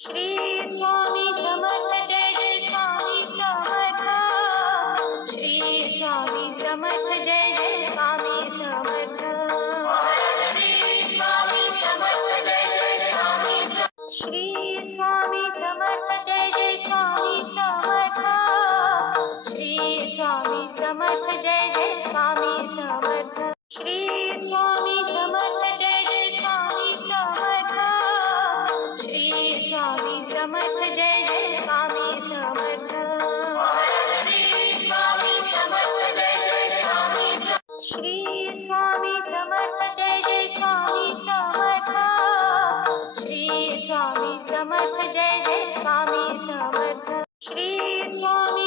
Shri Swami Samarth Jai Jai Swami Samarth. Shri Swami Samarth Jai Jai Swami Samarth. Shri Swami Samarth Jai Jai Swami Samarth. Shri Swami Samarth Jai Jai Swami Samarth. Shri Swami Samarth Jai Jai Swami Samarth. Shri Swami Samarth Jai Jai Swami Samarth. Shri Swami Samarth Jai Jai Swami Samarth. Shri Swami Samarth Jai Jai Swami Samarth. Shri Swami Samarth Jai Jai Swami Samarth. Shri Swami Samarth Jai Jai Swami Samarth. Shri Swami